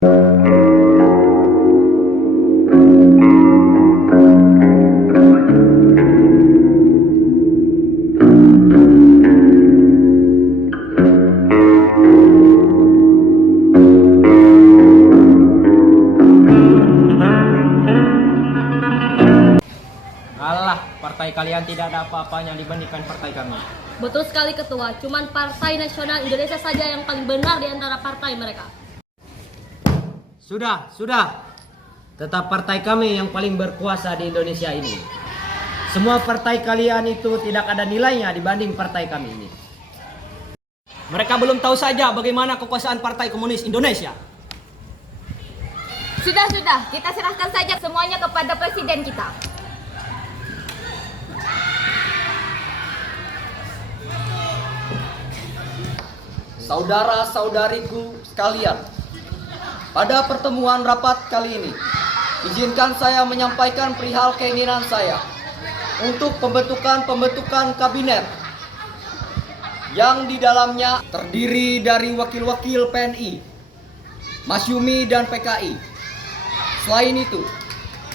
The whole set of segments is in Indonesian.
Alah, partai kalian tidak ada apa-apanya dibandingkan partai kami. Betul sekali Ketua, cuman Partai Nasional Indonesia saja yang paling benar di antara partai mereka. Sudah. Tetap partai kami yang paling berkuasa di Indonesia ini. Semua partai kalian itu tidak ada nilainya dibanding partai kami ini. Mereka belum tahu saja bagaimana kekuasaan Partai Komunis Indonesia. Sudah, kita serahkan saja semuanya kepada presiden kita. Saudara-saudariku sekalian, pada pertemuan rapat kali ini, izinkan saya menyampaikan perihal keinginan saya untuk pembentukan kabinet yang di dalamnya terdiri dari wakil-wakil PNI, Masyumi dan PKI. Selain itu,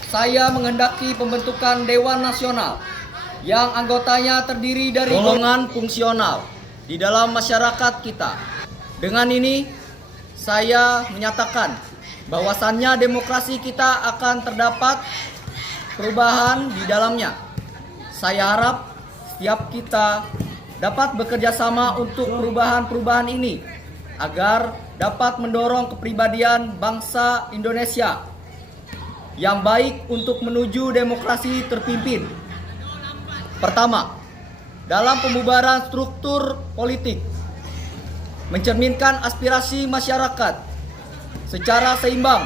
saya menghendaki pembentukan Dewan Nasional yang anggotanya terdiri dari golongan fungsional di dalam masyarakat kita. Dengan ini, saya menyatakan bahwasannya demokrasi kita akan terdapat perubahan di dalamnya. Saya harap setiap kita dapat bekerja sama untuk perubahan-perubahan ini agar dapat mendorong kepribadian bangsa Indonesia yang baik untuk menuju demokrasi terpimpin. Pertama, dalam pembubaran struktur politik, mencerminkan aspirasi masyarakat secara seimbang.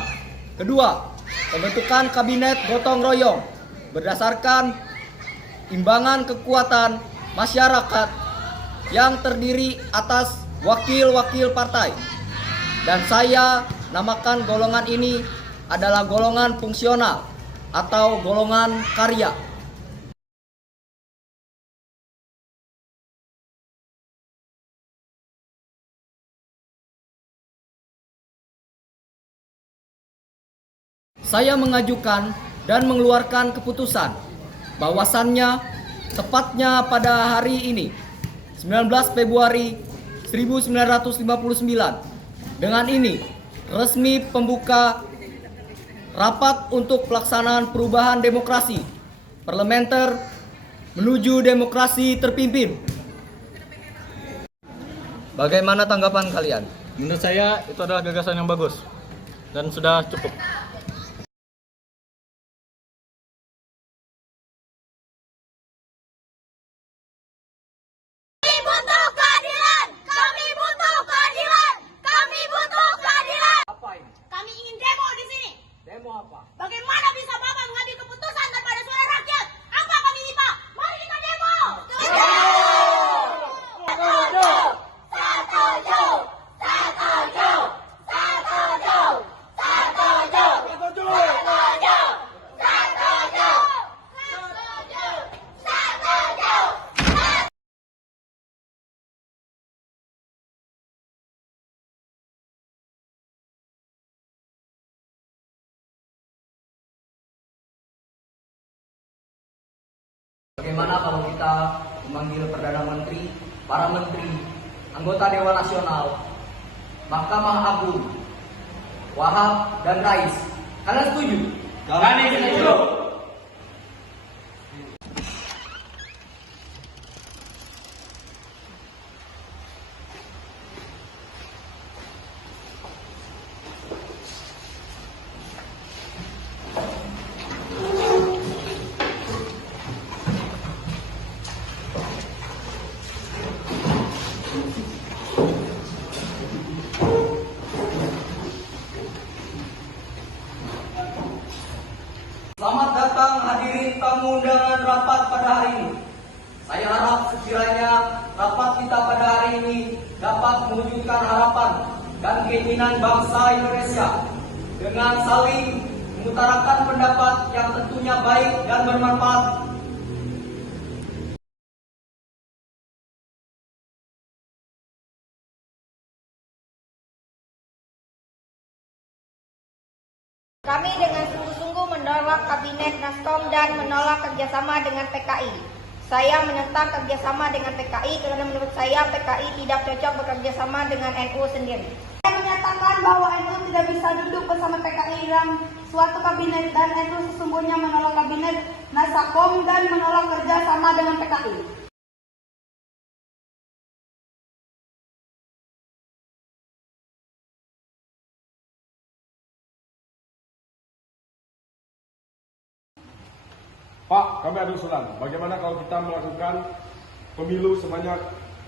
Kedua, pembentukan kabinet gotong royong berdasarkan imbangan kekuatan masyarakat yang terdiri atas wakil-wakil partai. Dan saya namakan golongan ini adalah golongan fungsional atau golongan karya. Saya mengajukan dan mengeluarkan keputusan bahwasannya tepatnya pada hari ini 19 Februari 1959 dengan ini resmi pembuka rapat untuk pelaksanaan perubahan demokrasi parlementer menuju demokrasi terpimpin. Bagaimana tanggapan kalian? Menurut saya itu adalah gagasan yang bagus dan sudah cukup. Kami ingin demo di sini. Demo apa? Bagaimana bisa Bapak mengambil keputusan tanpa ada suara rakyat? Apa kami ini, Pak? Mari kita demo. Bagaimana kalau kita memanggil Perdana Menteri, para menteri, anggota Dewan Nasional, Mahkamah Agung, Wahab dan Rais? Kalian setuju? Kami setuju. Selamat datang hadirin tamu undangan rapat pada hari ini. Saya harap sekiranya rapat kita pada hari ini dapat mewujudkan harapan dan keinginan bangsa Indonesia dengan saling mengutarakan pendapat yang tentunya baik dan bermanfaat Kami dengan sungguh-sungguh menolak Kabinet Naskom dan menolak kerjasama dengan PKI. Saya menentang kerjasama dengan PKI karena menurut saya PKI tidak cocok bekerjasama dengan NU sendiri. Saya menyatakan bahwa NU tidak bisa duduk bersama PKI dalam suatu kabinet dan NU sesungguhnya menolak Kabinet Naskom dan menolak kerjasama dengan PKI. Pak, kami ada usulan. Bagaimana kalau kita melakukan pemilu sebanyak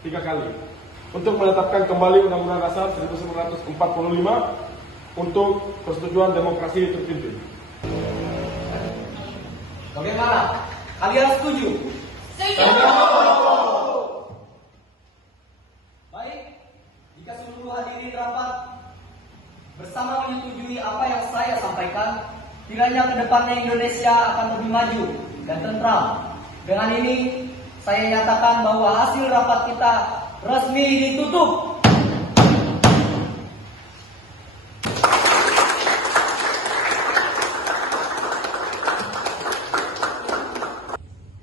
3 kali untuk menetapkan kembali Undang-Undang Dasar 1945 untuk persetujuan demokrasi terpimpin. Bagaimana? Kalian setuju? Setuju. Baik, jika seluruh hadirin rapat bersama menyetujui apa yang saya sampaikan, kiranya ke depannya Indonesia akan lebih maju dan tentram. Dengan ini, saya nyatakan bahwa hasil rapat kita resmi ditutup.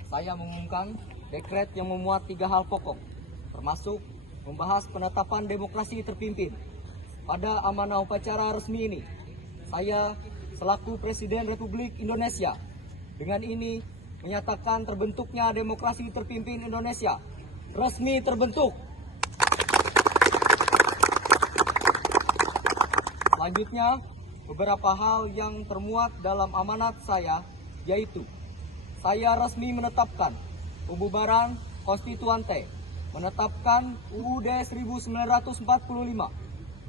Saya mengumumkan dekret yang memuat 3 hal pokok, termasuk membahas penetapan demokrasi terpimpin. Pada amanah upacara resmi ini, saya selaku Presiden Republik Indonesia dengan ini menyatakan terbentuknya demokrasi terpimpin Indonesia resmi terbentuk. Selanjutnya, beberapa hal yang termuat dalam amanat saya, yaitu saya resmi menetapkan pembubaran konstituante, menetapkan UUD 1945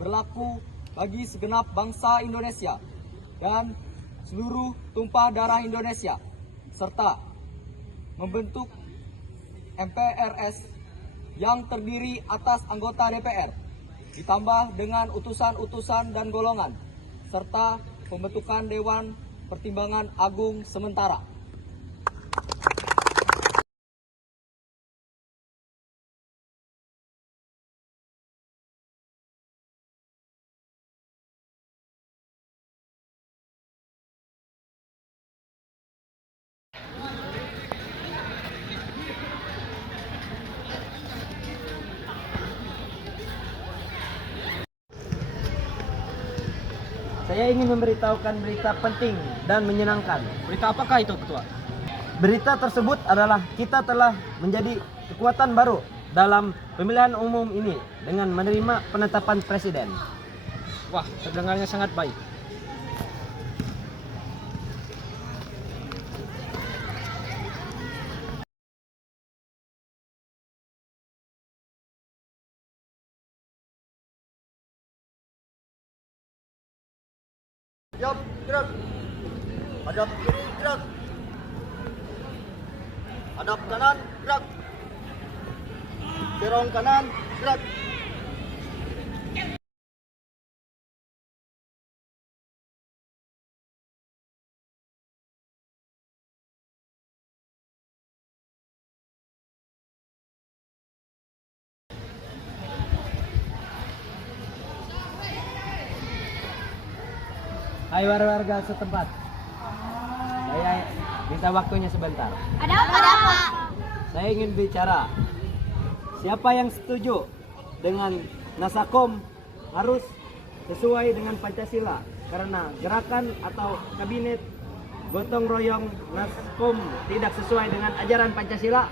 berlaku bagi segenap bangsa Indonesia dan seluruh tumpah darah Indonesia, serta membentuk MPRS yang terdiri atas anggota DPR, ditambah dengan utusan-utusan dan golongan, serta pembentukan Dewan Pertimbangan Agung sementara. Saya ingin memberitahukan berita penting dan menyenangkan. Berita apakah itu, Ketua? Berita tersebut adalah kita telah menjadi kekuatan baru dalam pemilihan umum ini dengan menerima penetapan presiden. Wah, terdengarnya sangat baik. Siap, gerak. Hadap kiri, gerak. Hadap kanan, gerak. Serong kanan, gerak. Hai warga setempat, saya minta waktunya sebentar. Ada apa? Saya ingin bicara. Siapa yang setuju dengan Nasakom harus sesuai dengan Pancasila, karena gerakan atau kabinet gotong royong Naskom tidak sesuai dengan ajaran Pancasila?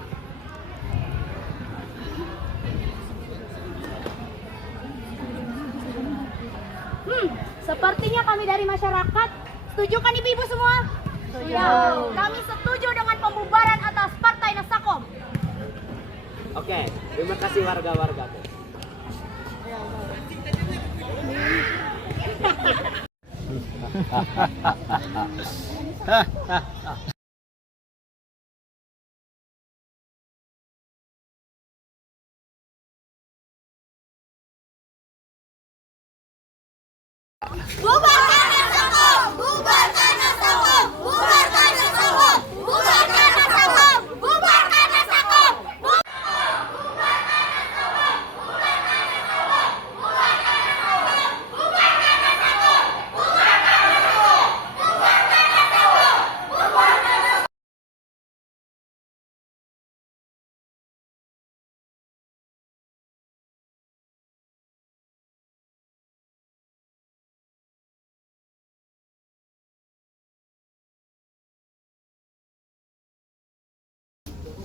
Sepertinya kami dari masyarakat setuju kan ibu-ibu semua? Setuju. Kami setuju dengan pembubaran atas Partai Nasakom. Oke, terima kasih warga-warga. Bubarkan Nasakom! Bubarkan Nasakom! Bubarkan Nasakom! Bubarkan Nasakom! Bubarkan Nasakom!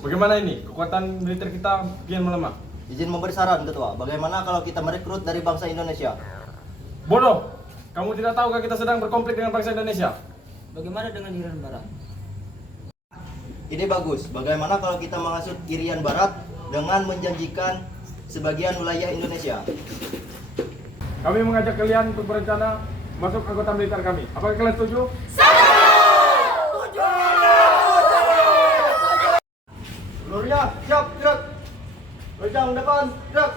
Bagaimana ini? Kekuatan militer kita kian melemah. Izin memberi saran, Ketua. Bagaimana kalau kita merekrut dari bangsa Indonesia? Bodoh! Kamu tidak tahukah kita sedang berkonflik dengan bangsa Indonesia? Bagaimana dengan Irian Barat? Ide bagus. Bagaimana kalau kita menghasut Irian Barat dengan menjanjikan sebagian wilayah Indonesia? Kami mengajak kalian untuk berencana masuk anggota militer kami. Apakah kalian setuju? Seluruhnya siap, gerak. Rencang depan, gerak.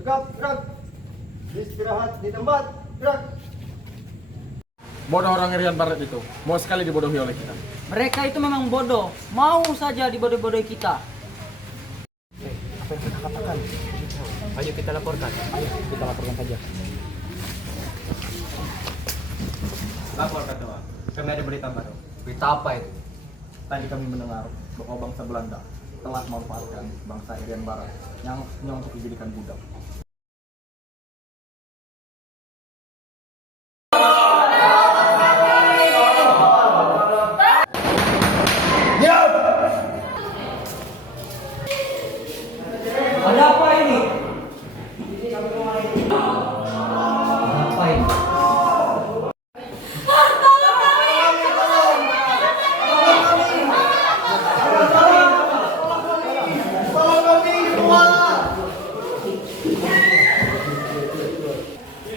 Tegap, gerak. Istirahat di tempat, gerak. Bodoh orang Irian Barat itu. Mau sekali dibodohi oleh kita. Mereka itu memang bodoh, mau saja dibodoh-bodohi kita. Apa yang kita katakan? Ayo kita laporkan. Ayo kita laporkan saja. Lapor Ketua. Kami ada berita baru. Berita apa itu? Tadi kami mendengar bahwa bangsa Belanda telah memanfaatkan bangsa Irian Barat yang hanya untuk dijadikan budak. Ada apa ini? Apa ini?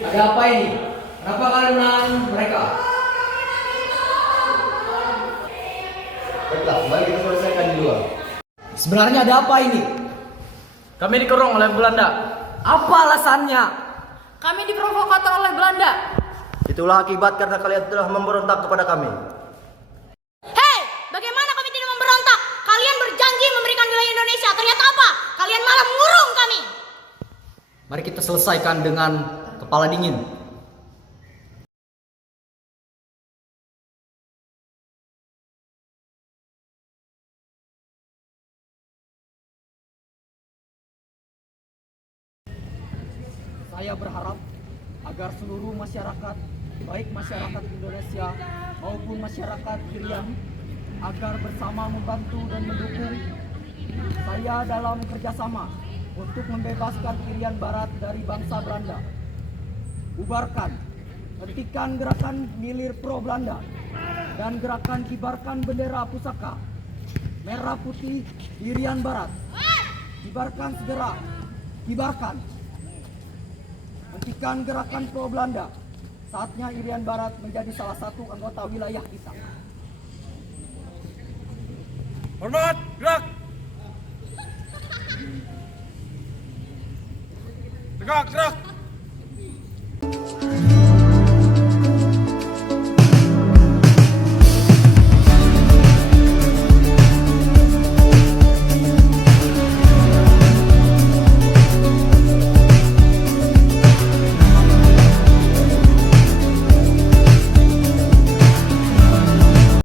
Ada apa ini? Kenapa kalian menahan mereka? Baiklah, mari kita selesaikan di luar. Sebenarnya ada apa ini? Kami dikerong oleh Belanda. Apa alasannya? Kami diprovokator oleh Belanda. Itulah akibat karena kalian telah memberontak kepada kami. Hei, bagaimana kami tidak memberontak? Kalian berjanji memberikan wilayah Indonesia. Ternyata apa? Kalian malah mengurung kami. Mari kita selesaikan dengan kepala dingin. Saya berharap agar seluruh masyarakat, baik masyarakat Indonesia maupun masyarakat Irian, agar bersama membantu dan mendukung saya dalam kerjasama untuk membebaskan Irian Barat dari bangsa Belanda. Bubarkan, hentikan gerakan milir pro Belanda dan gerakan kibarkan bendera pusaka merah putih Irian Barat. Kibarkan segera, kibarkan. Hentikan gerakan pro Belanda. Saatnya Irian Barat menjadi salah satu anggota wilayah kita. Hormat, gerak! Tegak, gerak!